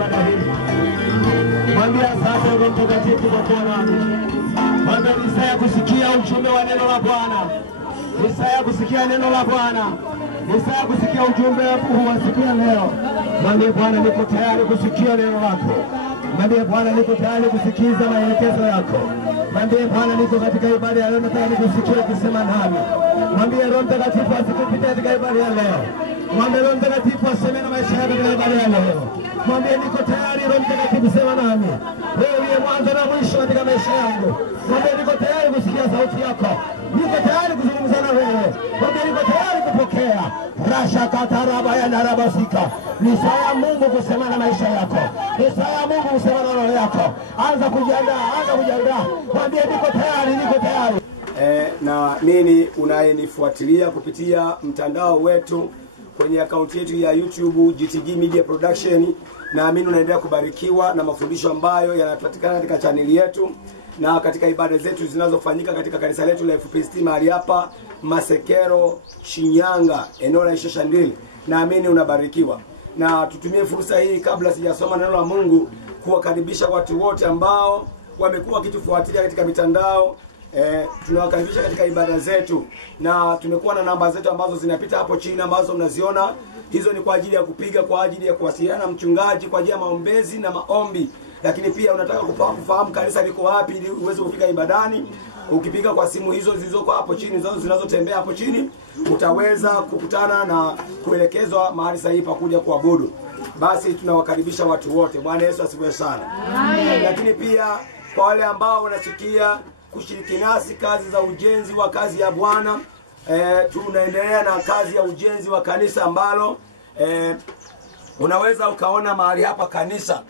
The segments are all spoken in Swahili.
ibada hii. Mwambie asante Roho Mtakatifu kwa kuwa nami. Mwambie ni saa ya kusikia ujumbe wa neno la Bwana. Ni saa ya kusikia neno la Bwana. Ni saa ya kusikia ujumbe huu wa siku ya leo. Mwambie Bwana, niko tayari kusikia neno lako. Mwambie Bwana, niko tayari kusikiza maelekezo yako. Mwambie Bwana, niko katika ibada ya leo, nataka nikusikie ukisema nami. Mwambie Roho Mtakatifu asikupite katika ibada ya leo. Mwambie Roho Mtakatifu aseme na maisha yako katika ibada ya leo. Mwambie niko tayari Roho Mtakatifu, sema nami. Wewe uliye mwanzo na mwisho katika maisha yangu. Mwambie niko tayari kusikia sauti yako. Niko tayari kuzungumza na wewe. Mwambie niko tayari kupokea. Rasha kataraba ya narabasika. Ni saa ya Mungu kusema na maisha yako. Ni saa ya Mungu kusema na roho yako. Anza kujiandaa, anza kujiandaa. Mwambie niko tayari, niko tayari. Na nini unayenifuatilia kupitia mtandao wetu kwenye akaunti yetu ya YouTube GTG Media Production, naamini unaendelea kubarikiwa na mafundisho ambayo yanapatikana katika chaneli yetu na katika ibada zetu zinazofanyika katika kanisa letu la FPCT mahali hapa Masekero, Shinyanga, eneo la Ishashandili. Naamini unabarikiwa. Na tutumie fursa hii kabla sijasoma neno la Mungu kuwakaribisha watu wote ambao wamekuwa wakitufuatilia katika mitandao. Tunawakaribisha katika ibada zetu, na tumekuwa na namba zetu ambazo zinapita hapo chini ambazo mnaziona. Hizo ni kwa ajili ya kupiga, kwa ajili ya kuwasiliana na mchungaji, kwa ajili ya maombezi na maombi. Lakini pia unataka kufahamu kanisa liko wapi ili uweze kufika ibadani, ukipiga kwa simu hizo zilizoko hapo chini, zinazotembea hapo chini, utaweza kukutana na kuelekezwa mahali sahihi pa kuja kuabudu. Basi tunawakaribisha watu wote. Bwana Yesu asifiwe sana. Amen. Lakini pia kwa wale ambao wanasikia kushiriki nasi kazi za ujenzi wa kazi ya Bwana, tunaendelea na kazi ya ujenzi wa kanisa ambalo unaweza ukaona mahali hapa kanisa.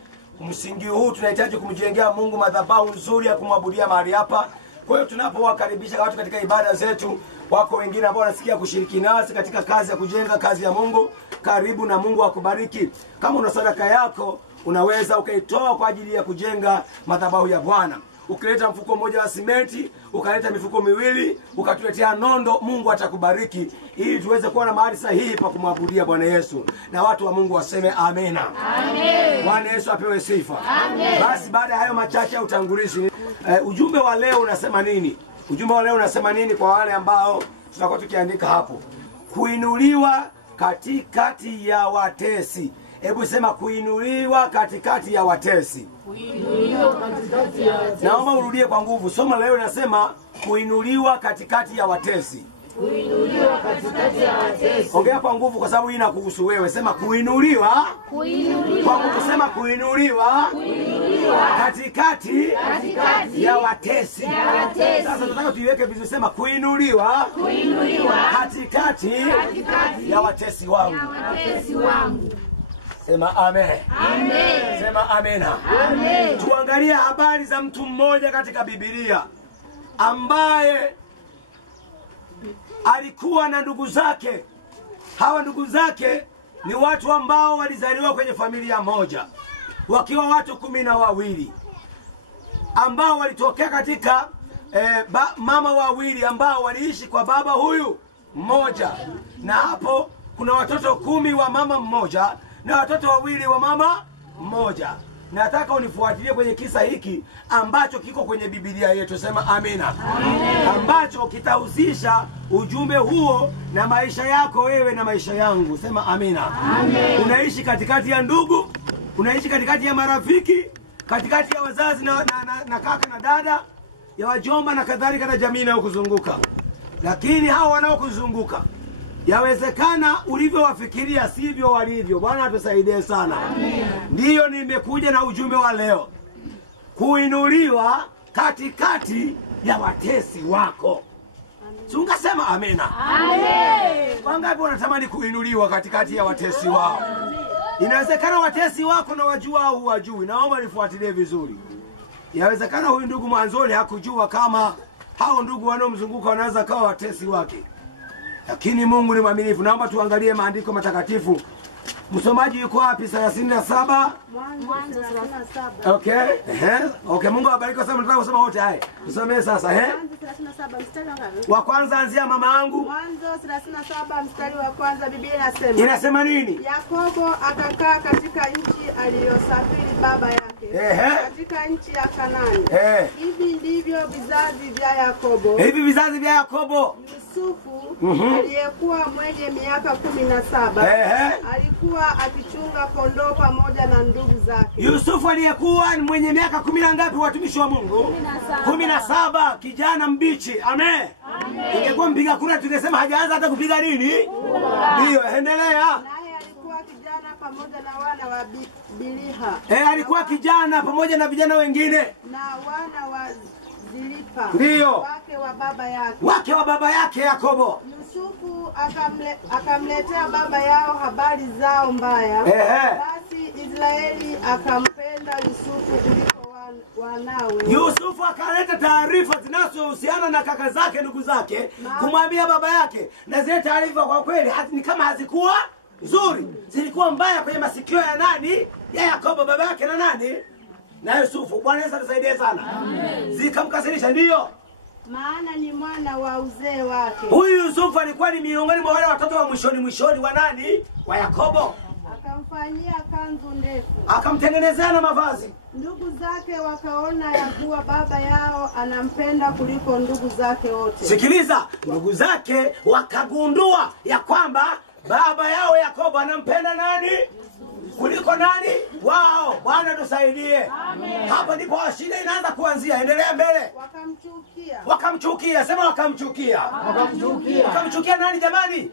Msingi huu tunahitaji kumjengea Mungu madhabahu nzuri ya kumwabudia mahali hapa. Kwa hiyo tunapowakaribisha watu katika ibada zetu, wako wengine ambao wanasikia kushiriki nasi katika kazi ya kujenga kazi ya Mungu, karibu na Mungu akubariki. Kama una sadaka yako, unaweza ukaitoa kwa ajili ya kujenga madhabahu ya Bwana. Ukileta mfuko mmoja wa simenti, ukaleta mifuko miwili, ukatuletea nondo, Mungu atakubariki ili tuweze kuwa na mahali sahihi pa kumwabudia Bwana Yesu. Na watu wa Mungu waseme amena. Amen. Bwana Yesu apewe sifa. Amen. Basi baada ya hayo machache ya utangulizi, ujumbe wa leo unasema nini? Ujumbe wa leo unasema nini kwa wale ambao tutakuwa tukiandika hapo? Kuinuliwa katikati ya watesi. Hebu sema kuinuliwa katikati ya watesi. Kuinuliwa katikati ya watesi. Naomba urudie kwa nguvu. Somo leo linasema kuinuliwa katikati ya watesi. Kuinuliwa katikati ya watesi. Ongea kwa nguvu kwa sababu hii inakuhusu wewe. Sema kuinuliwa. Kuinuliwa. Kwa nguvu sema kuinuliwa. Kuinuliwa katikati ya watesi. Sasa tunataka tuiweke vizuri, sema kuinuliwa. Kuinuliwa katikati ya watesi wangu. Sema amen. Amen. Sema amena. Amen. Tuangalie habari za mtu mmoja katika Biblia ambaye alikuwa na ndugu zake. Hawa ndugu zake ni watu ambao walizaliwa kwenye familia moja, wakiwa watu 12 ambao walitokea katika mama wawili ambao waliishi kwa baba huyu mmoja. Na hapo kuna watoto 10 wa mama mmoja na watoto 2 wa mama mmoja. Nataka unifuatilie kwenye kisa hiki ambacho kiko kwenye Biblia yetu. Sema amina. Amen. Ambacho kitahusisha ujumbe huo na maisha yako wewe na maisha yangu. Sema amina. Amen. Unaishi katikati ya ndugu, unaishi katikati ya marafiki, katikati ya wazazi na kaka na dada, ya wajomba na kadhalika, na jamii inayokuzunguka. Lakini hao wanaokuzunguka yawezekana ulivyowafikiria sivyo walivyo. Bwana atusaidie sana. Amen. Ndiyo nimekuja na ujumbe wa leo. Kuinuliwa katikati ya watesi wako. Sunga sema amena. Amen. Wangapi wanatamani kuinuliwa katikati ya watesi wao? Inawezekana watesi wako na wajua au huwajui. Naomba nifuatilie vizuri. Yawezekana huyu ndugu mwanzoni hakujua kama hao ndugu wanaomzunguka wanaweza kawa watesi wake. Lakini Mungu ni mwaminifu. Naomba tuangalie maandiko matakatifu Msomaji yuko wapi? 37. Mwanzo 37. Okay. Okay, Mungu awabariki kwa sababu nataka kusoma wote haya. Tusomee sasa, Mwanzo 37 mstari wa ngapi? Wa kwanza anzia mama yangu. Mwanzo 37 mstari wa kwanza, Biblia inasema. Inasema nini? Yakobo akakaa katika nchi aliyosafiri baba yake. Katika nchi ya Kanaani. Hivi ndivyo vizazi vya Yakobo. Hivi vizazi vya Yakobo. Yusufu aliyekuwa mwenye miaka 17 alikuwa akichunga kondoo pamoja na ndugu zake. Yusufu aliyekuwa mwenye miaka 10 na ngapi, watumishi wa Mungu? 17, kijana mbichi. Amen. Ingekuwa mpiga kura tungesema hajaanza hata kupiga nini? Ndio, endelea. Naye alikuwa kijana pamoja na wana wa Biliha. Alikuwa kijana pamoja na vijana wengine. Na wana wa Zilipa. Ndio. Wake wa baba yake Yakobo. Yusufu akamletea baba yao habari zao mbaya. Basi Israeli akampenda Yusufu kuliko wanawe. Yusufu akaleta taarifa zinazohusiana na kaka zake, ndugu zake, kumwambia baba yake. Na zile taarifa kwa kweli ni kama hazikuwa nzuri. Zilikuwa mbaya kwenye masikio ya nani? Ya Yakobo baba yake na nani? Na Yusufu. Bwana Yesu atusaidie sana. Amen. Zikamkasirisha, ndio. Maana ni mwana wa uzee wake. Huyu Yusufu alikuwa ni miongoni mwa wale watoto wa mwishoni wa nani? Wa Yakobo. Akamfanyia kanzu ndefu. Akamtengenezea na mavazi. Ndugu zake wakaona ya kuwa baba yao anampenda kuliko ndugu zake wote. Sikiliza, ndugu zake wakagundua ya kwamba baba yao Yakobo anampenda nani? Kuliko nani? Wao. Bwana tusaidie. Amen. Hapa ndipo shida inaanza kuanzia. Endelea mbele. Wakamchukia. Sema wakamchukia. Wakamchukia nani jamani?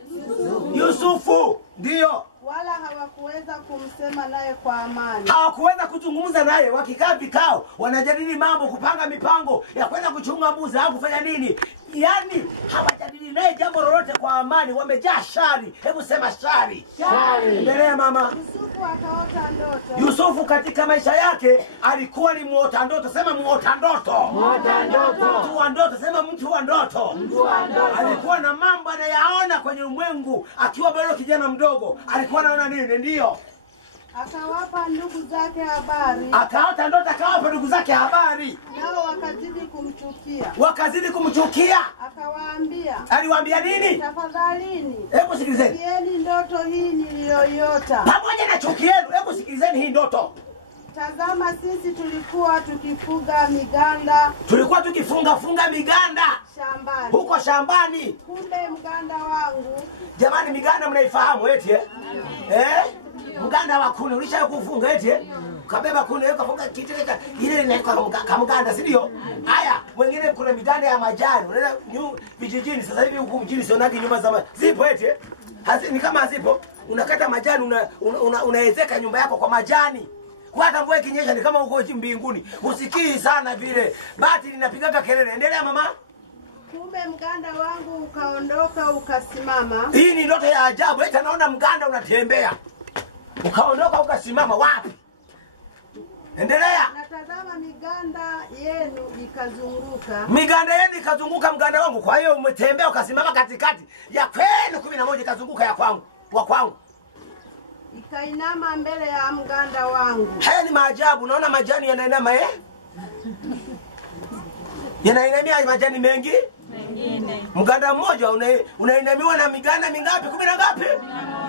Yusufu. Ndio. Wala hawakuweza kumsema naye kwa amani. Hawakuweza kuzungumza naye. Wakikaa vikao, wanajadili mambo, kupanga mipango ya kwenda kuchunga mbuzi au kufanya nini. Yaani hawajadili naye jambo lolote kwa amani, wamejaa shari. Hebu sema shari. Shari. Endelea mama. Yusufu akaota ndoto. Yusufu katika maisha yake alikuwa ni muota ndoto. Sema muota ndoto. Muota ndoto. Mtu wa ndoto. Sema mtu wa ndoto. Mtu wa ndoto. Alikuwa na mambo anayaona kwenye ulimwengu akiwa bado kijana mdogo. Alikuwa anaona nini? Ndio. Akawapa ndugu zake habari. Akaota ndoto akawapa ndugu zake habari. Nao wakazidi kumchukia. Wakazidi kumchukia. Akawaambia. Aliwaambia nini? Tafadhalini. Hebu sikilizeni. Chukieni ndoto hii niliyoiota. Pamoja na chuki yenu, hebu sikilizeni hii ndoto. Tazama sisi tulikuwa tukifuga miganda. Tulikuwa tukifunga miganda. Shambani. Huko shambani. Kumbe mganda wangu. Jamani miganda mnaifahamu eti mganda wa kuni ulisha kufunga eti kabeba kuni ukafunga kitu ile inaitwa kamganda, si ndio? Haya, wengine kuna miganda ya majani. Unaona vijijini sasa hivi huku mjini sionaki nyumba za zipo eti ni kama hazipo. Unakata majani unaezeka nyumba yako kwa majani. Kwa hata mvua ikinyesha ni kama uko mbinguni. Usikii sana vile. Bati linapigaga kelele. Endelea mama. Kumbe mganda wangu ukaondoka ukasimama. Hii ni ndoto ya ajabu. Eti naona mganda unatembea. Ukaondoka ukasimama wapi? Endelea. Natazama miganda yenu ikazunguka. Miganda yenu ikazunguka mganda wangu. Kwa hiyo umetembea ukasimama katikati. Ya kwenu 11 ikazunguka ya kwangu. Wa kwangu. Ikainama mbele ya mganda wangu. Haya ni maajabu. Naona majani yanainama yanainamia majani mengi. Mengine. Mganda mmoja unainamiwa na miganda mingapi? 10 na ngapi?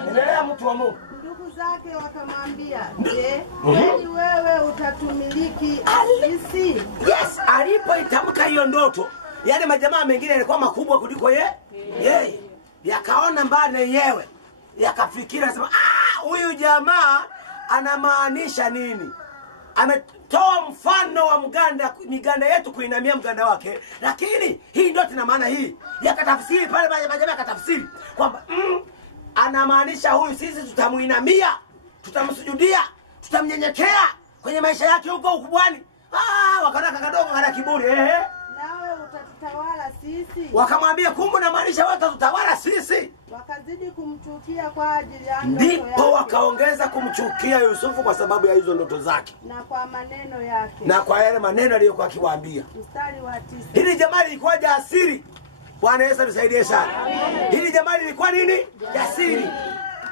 Endelea mtu wa Mungu. Ndugu zake wakamwambia, "Je, kweli wewe utatumiliki sisi?" Yes, alipoitamka hiyo ndoto, yale majamaa mengine yalikuwa makubwa kuliko yeye. Yakaona mbali na yeye. Yakafikira sema, huyu jamaa anamaanisha nini? Ametoa mfano wa miganda yetu kuinamia mganda wake, lakini hii ndoto ina maana hii. Yakatafsiri pale majamaa yakatafsiri kwamba anamaanisha huyu sisi tutamuinamia, tutamsujudia, tutamnyenyekea kwenye maisha yake huko ukubwani. Wakanaka kadogo kana kiburi. Nawe utatutawala sisi. Wakamwambia kumbe na maanisha wewe utatutawala sisi. Wakazidi kumchukia kwa ajili ya ndoto yake. Ndipo wakaongeza kumchukia Yusufu kwa sababu ya hizo ndoto zake. Na kwa maneno yake. Na kwa yale maneno aliyokuwa akiwaambia. Mstari wa 9. Hili jamaa lilikuwa jasiri. Bwana Yesu atusaidie sana. Hili jamaa lilikuwa nini? Jasiri.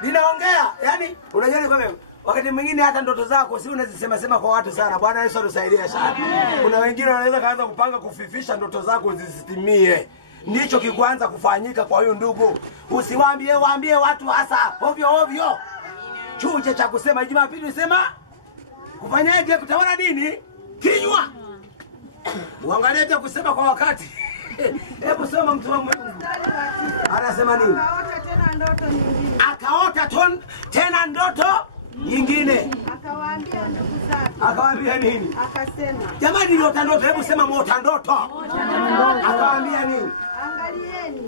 Ninaongea, yani unajua ni kwamba wakati mwingine hata ndoto zako si unazisema sema kwa watu sana. Bwana Yesu atusaidie sana. Kuna wengine wanaweza kaanza kupanga kufifisha ndoto zako zisitimie. Ndicho kikuanza kufanyika kwa huyo ndugu. Waambie watu hasa ovyo ovyo. Chuje cha kusema Jumapili sema kufanyaje kutawala nini? Kinywa. Uangalie pia kusema kwa wakati. Hebu soma mtu wa Mungu. Anasema nini? Akaota tena ndoto nyingine. Akawaambia ndugu zake. Akawaambia nini? Akasema. Jamani niliota ndoto, hebu sema muota ndoto. Akawaambia nini?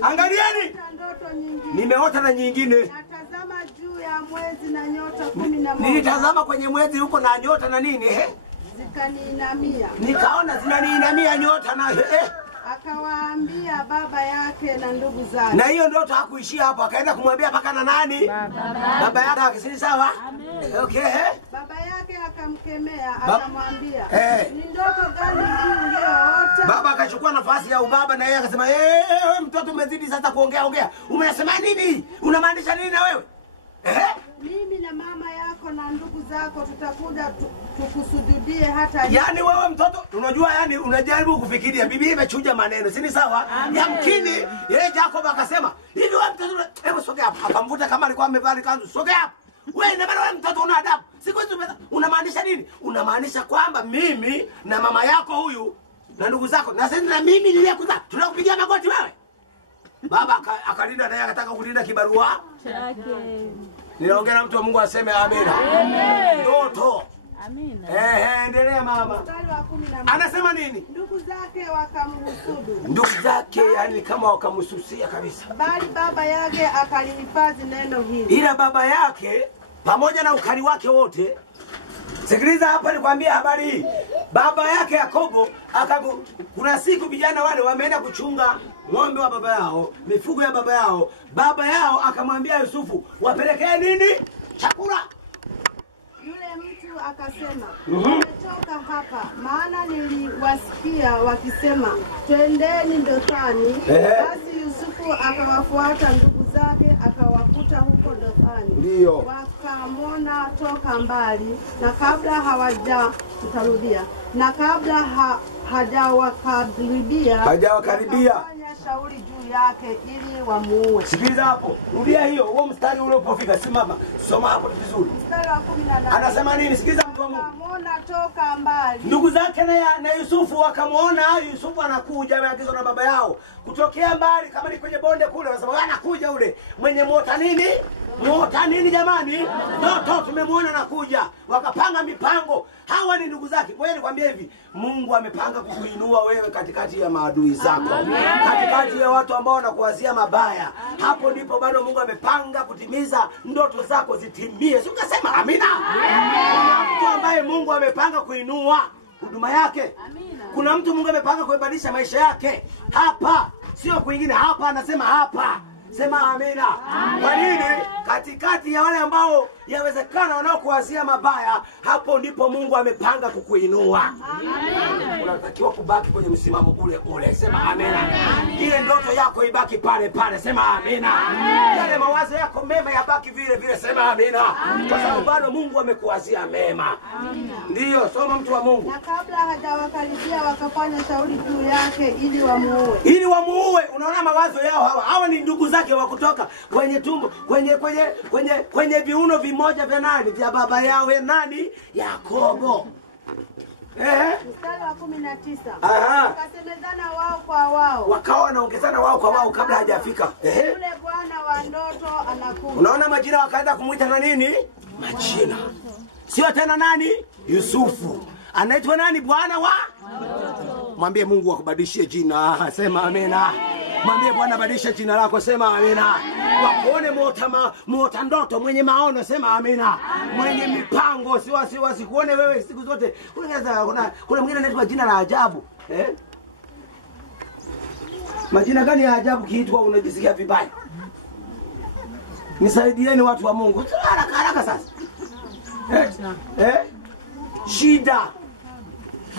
Angalieni. Ndoto nyingine. Nimeota na nyingine. Natazama juu ya mwezi na nyota 11. Nilitazama kwenye mwezi huko na nyota na nini zikaniinamia. Nikaona zinaniinamia nyota na Akawaambia baba yake na ndugu zake. Na hiyo ndoto hakuishia hapo, akaenda kumwambia paka na nani? Baba yake. Akisema sawa? Okay. Baba yake akamkemea, akamwambia, ni ndoto gani hii uliyoota? Baba akachukua nafasi ya ubaba na yeye akasema, mtoto umezidi sasa kuongea. Umesema nini? Unamaanisha nini na wewe? Mimi na mama yako na ndugu zako tutakuja tukusujudie hata yani wewe mtoto unajua yani unajaribu kufikiria Biblia imechuja maneno si ni sawa? Yamkini yeye Jacob akasema hivi wewe mtoto hebu sogea hapa, akamvuta kama alikuwa amevaa kanzu, sogea hapa wewe, na maana wewe mtoto una adabu siku hizo. Unamaanisha nini? Unamaanisha kwamba mimi na mama yako huyu na ndugu zako na sisi na mimi niliyekuzaa tunakupigia magoti wewe? Baba akalinda naye akataka kulinda kibarua chake. Ninaongea na mtu wa Mungu aseme amina. Amen. Ndoto. Amina. Endelea mama. Anasema nini? Ndugu zake wakamhusudu. Ndugu zake yani kama wakamhususia kabisa. Bali baba yake akalihifadhi neno hili. Ila baba yake pamoja na ukali wake wote, sikiliza hapa nikwambia habari hii. Baba yake Yakobo kuna siku vijana wale wameenda kuchunga ng'ombe wa baba yao, mifugo ya baba yao. Baba yao akamwambia Yusufu, wapelekee nini? Chakula. Yule mtu akasema, "Nimetoka hapa, maana niliwasikia wakisema, twendeni Dothani." Basi Yusufu akawafuata ndugu zake, akawakuta huko Dothani. Ndio. Wakamwona toka mbali, na kabla hawajakaribia, hajawakaribia shauri juu yake ili wamuue. Sikiliza hapo. Rudia hiyo. Huo mstari ule ulipofika simama. Soma hapo vizuri. Mstari wa 18. Anasema nini? Sikiliza mtu wa Mungu. Wakamwona toka mbali. Ndugu zake na Yusufu wakamwona Yusufu anakuja, ameagizwa na baba yao kutokea mbali, kama ni kwenye bonde kule. Wanasema anakuja ule mwenye mota nini? Mota nini jamani? Ndoto tumemwona anakuja. Wakapanga mipango. Hawa ni ndugu zake. Wewe nikwambia hivi, Mungu amepanga kukuinua wewe katikati ya maadui zako. Katikati ya watu ambao wanakuwazia mabaya. Hapo ndipo bado Mungu amepanga kutimiza ndoto zako zitimie. Si ukasema amina? Kuna mtu ambaye Mungu amepanga kuinua huduma yake. Kuna mtu Mungu amepanga kubadilisha maisha yake. Hapa, sio kwingine. Hapa anasema hapa. Sema amina. Kwa nini? Katikati ya wale ambao yawezekana wanaokuwazia mabaya, hapo ndipo Mungu amepanga kukuinua. Amina. Unatakiwa kubaki kwenye msimamo ule ule. Sema amina. Ile ndoto yako ibaki pale pale. Sema amina. Yale mawazo yako mema yabaki vile vile. Sema amina. Kwa sababu bado Mungu amekuwazia mema. Ndiyo, soma mtu wa Mungu. Na kabla hajawakaribia wakafanya shauri juu yake ili wamuue. Ili wamuue. Unaona mawazo yao hawa. Hawa ni ndugu zake wa kutoka kwenye tumbo, kwenye viuno vimoja vya nani? Vya baba yao ya nani? Yakobo. Mstari wa 19. Wakasemezana wao kwa wao. Wakawa wanaongezana wao kwa wao kabla hajafika. Yule bwana wa ndoto anakuja. Unaona majina wakaanza kumuita na nini? Majina. Sio tena nani? Yusufu. Anaitwa nani? Bwana wa ndoto. Mwambie Mungu akubadilishie jina. Sema amina. Mwambie Bwana badilisha jina lako. Sema amina. Wakuone muota ndoto, mwenye maono. Sema amina. Mwenye mipango, sikuone wewe siku zote. Kuna mwingine anaitwa jina la ajabu. Majina gani ya ajabu kiitwa unajisikia vibaya? Nisaidieni watu wa Mungu. Haraka sasa. Shida,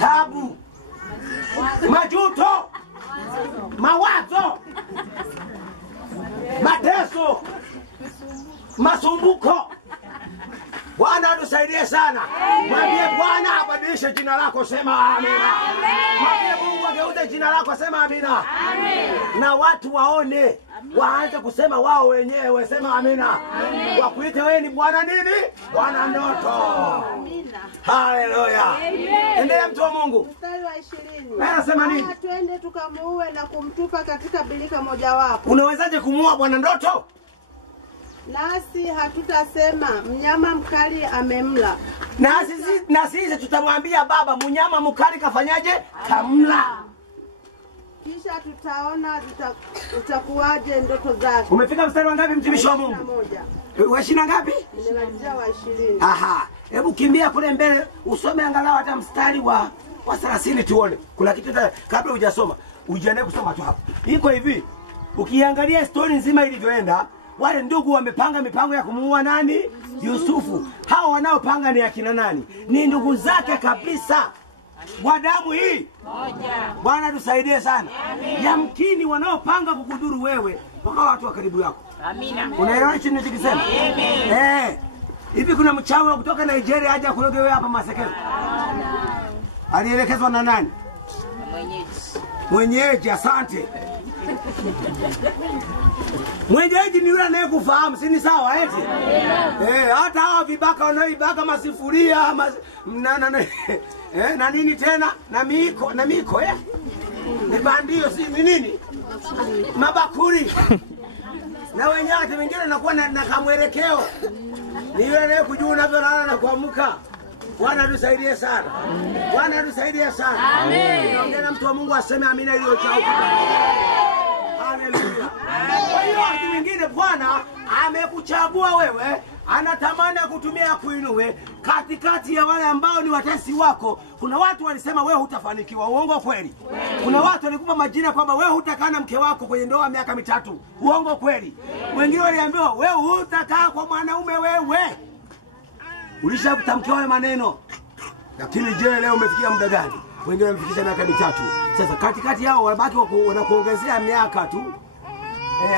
tabu, majuto, mawazo, mateso, masumbuko. Bwana atusaidie sana. Mwambie Bwana abadilishe jina lako, sema amina. Mwambie Mungu ageuze jina lako, sema amina. Na watu waone, waanze kusema wao wenyewe, sema amina. Wakuite wewe ni Bwana nini? Bwana ndoto. Amina. Haleluya. Endelea mtu wa Mungu. Mstari wa 20. Anasema nini? Twende tukamuue na kumtupa katika birika mojawapo. Unawezaje kumuua bwana ndoto? Nasi hatutasema mnyama mkali amemla. Na sisi tutamwambia baba mnyama mkali kafanyaje? Kamla. Kisha tutaona utakuwaje ndoto zake. Umefika mstari wa ngapi mtumishi wa Mungu? Wa 20 ngapi? Nimemalizia wa 20. Aha. Hebu kimbia kule mbele usome angalau hata mstari wa 30 tuone. Kuna kitu kabla hujasoma. Ujiandae kusoma tu hapo. Iko hivi. Ukiangalia story nzima ilivyoenda, wale ndugu wamepanga mipango ya kumuua nani? Yusufu. Hao wanaopanga ni akina nani? Ni ndugu zake kabisa. Wa damu hii moja. Bwana tusaidie sana. Yamkini wanaopanga kukudhuru wewe wakawa watu wa karibu yako. Amina. Unaelewa hicho ninachokisema? Hivi kuna mchawi wa kutoka Nigeria aje kuroge wewe hapa Masekelo? Alielekezwa na nani? Mwenyeji, asante. Mwenyeji ni yule anayekufahamu, si ni sawa eti? Hata hao vibaka wanaoibaka masifuria, na nini tena? Na miko ni bandio, si nini? Mabakuri. Na wenyewe hata wengine nakuwa na kamwerekeo. Ni yule anayekujua unavyolala na kuamka. Bwana tusaidie sana. Bwana tusaidie sana. Amen. Naongea mtu wa Mungu aseme amina iliyochauka. Haleluya. Kwa hiyo watu wengine Bwana amekuchagua wewe, anatamani kutumia kuinue katikati ya wale ambao ni watesi wako. Kuna watu walisema wewe hutafanikiwa, uongo kweli? Kuna watu walikupa majina kwamba wewe hutakaa na mke wako kwenye ndoa miaka 3, uongo kweli? Wengine waliambiwa wewe hutakaa kwa mwanaume wewe. Ulishakutamkia wale maneno. Lakini je, leo umefikia muda gani? Wengine wamefikisha miaka 3. Sasa katikati yao wanabaki wanakuongezea miaka tu.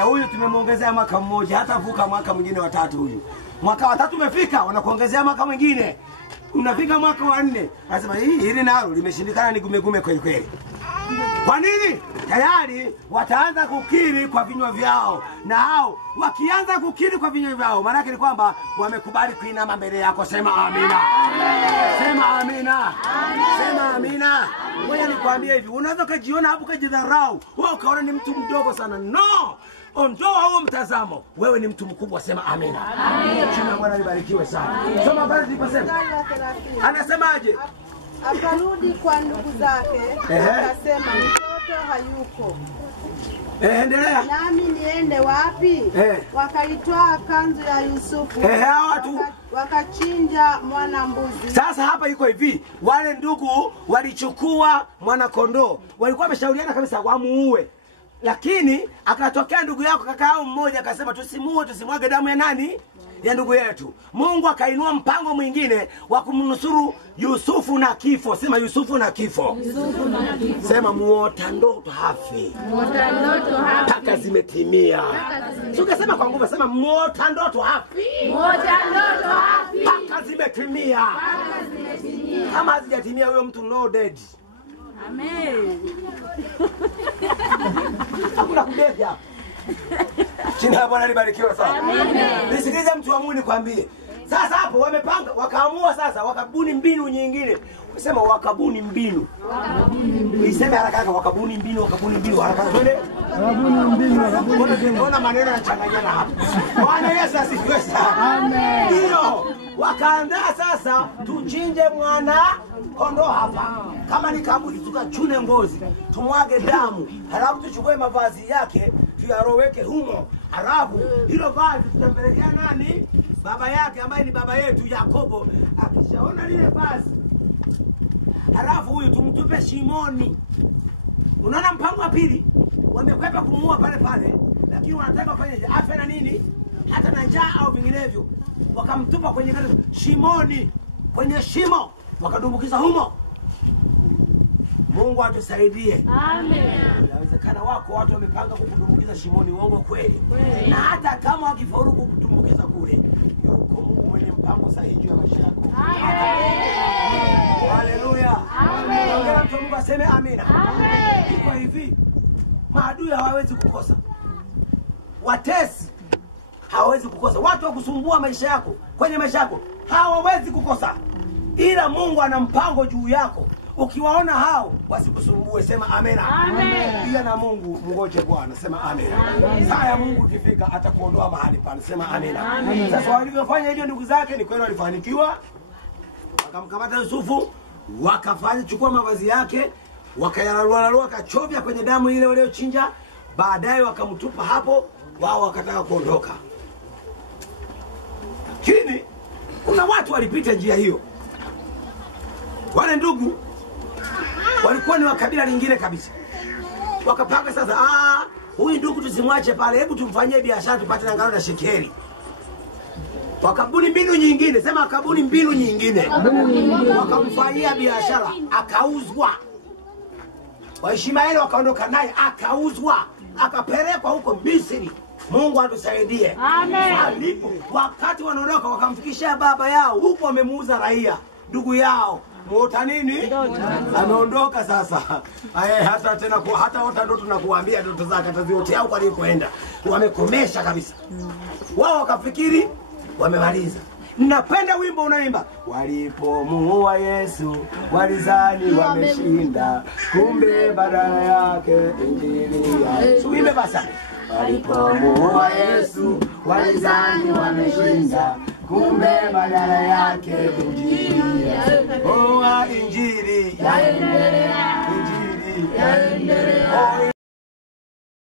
Huyu tumemwongezea mwaka mmoja, hata vuka mwaka mwingine wa 3 huyu. Mwaka wa 3 umefika, wanakuongezea mwaka mwingine. Unafika mwaka wa 4, anasema hili nalo limeshindikana, ni gumegume kweli kweli. Kwa nini? Tayari wataanza kukiri kwa vinywa vyao. Na hao wakianza kukiri kwa vinywa vyao, maana yake ni kwamba wamekubali kuinama mbele yako, sema amina. Sema amina. Sema amina. Wewe nikwambie hivi, unaweza kujiona hapo kujidharau, wewe ukaona ni mtu mdogo sana. No! Ondoa huo mtazamo. Wewe ni mtu mkubwa, sema amina. Amina. Jina la Bwana libarikiwe sana. Soma pale tuliposema. Anasemaje? Akarudi kwa ndugu zake, akasema mtoto hayuko. Endelea. Nami niende wapi? Wakaitoa kanzu ya Yusufu. Wakachinja mwana mbuzi. Sasa hapa iko hivi, wale ndugu walichukua mwana kondoo. Walikuwa wameshauriana kabisa wamuue. Lakini akatokea ndugu yako kaka yao mmoja akasema tusimuue, tusimwage damu ya nani? Ya ndugu yetu. Mungu akainua mpango mwingine wa kumnusuru Yusufu na kifo. Sema Yusufu na kifo. Yusufu na kifo. Sema muota ndoto hafi. Muota ndoto hafi. Taka zimetimia. Ukasema kwa nguvu, sema muota ndoto hafi. Muota ndoto hafi. Taka zimetimia. Taka zimetimia. Kama hazijatimia huyo mtu no dead. Amen. Hakuna kubedhi hapa. Jina la Bwana libarikiwe sana. Amen. Nisikilize mtu wa Mungu nikwambie. Sasa hapo wamepanga, wakaamua sasa, wakabuni mbinu nyingine. Sema wakabuni mbinu. Iseme haraka haraka, wakabuni mbinu haraka twende. Mbona maneno yanachanganyana hapa? Bwana Yesu asifiwe sana. Amen. Ndio. Wakaandaa sasa tuchinje mwana kondoo hapa. Kama ni kaburi tukachune ngozi, tumwage damu, halafu tuchukue mavazi yake tuyaroweke humo. Halafu hilo vazi tutampelekea nani? Baba yake ambaye ni baba yetu Yakobo. Akishaona lile vazi, halafu huyu tumtupe shimoni. Unaona mpango wa pili? Wamekwepa kumuua pale pale, lakini wanataka wafanyeje? Afe na nini? Hata na njaa au vinginevyo. Wakamtupa kwenye shimoni, kwenye shimo, wakadumbukiza humo. Mungu atusaidie. Amen. Inawezekana wako watu wamepanga kukudumbukiza shimoni, uongo kweli? Na hata kama wakifaulu kukutumbukiza kule, sahihi juu ya maisha yako. Haleluya. Amen. Mtu Mungu aseme amina. Amen. Iko hivi, maadui hawawezi kukosa, watesi hawawezi kukosa, watu wa kusumbua maisha yako, kwenye maisha yako hawawezi kukosa, ila Mungu ana mpango juu yako. Ukiwaona hao wasikusumbue, sema amena. Amen. Pia na Mungu mngoje Bwana, sema amena. Saa ya Mungu ikifika atakuondoa mahali pale, sema amena. Amen. Sasa walivyofanya hivyo ndugu zake, ni kweli walifanikiwa. Wakamkamata Yusufu, wakafanya chukua mavazi yake, wakayararua wakachovya kwenye damu ile waliochinja, baadaye wakamtupa hapo, wao wakataka kuondoka. Lakini kuna watu walipita njia hiyo. Wale ndugu walikuwa ni wa kabila lingine kabisa. Wakapanga sasa, huyu ndugu tusimwache pale, hebu tumfanyie biashara tupate na ngano na shekeri. Wakabuni mbinu nyingine, sema wakabuni mbinu nyingine. Wakamfanyia biashara, akauzwa. Waishmaeli wakaondoka naye, akauzwa, akapelekwa huko Misri. Mungu atusaidie. Amen. Alipo wakati wanaondoka wakamfikishia baba yao, huko wamemuuza raia, ndugu yao. Muota nini? Ameondoka sasa. Hata tena hata wata ndoto tunakuambia ndoto zake ataziotea huko alikoenda. Wamekomesha kabisa. Wao wakafikiri wamemaliza. Napenda wimbo unaimba, walipomuua Yesu walizani wameshinda, kumbe badala yake injili ya Yesu. Uimbe basa. Walipomuua Yesu walizani wameshinda, kumbe badala yake injili ya Yesu. Oh, injili yaendelea, injili yaendelea.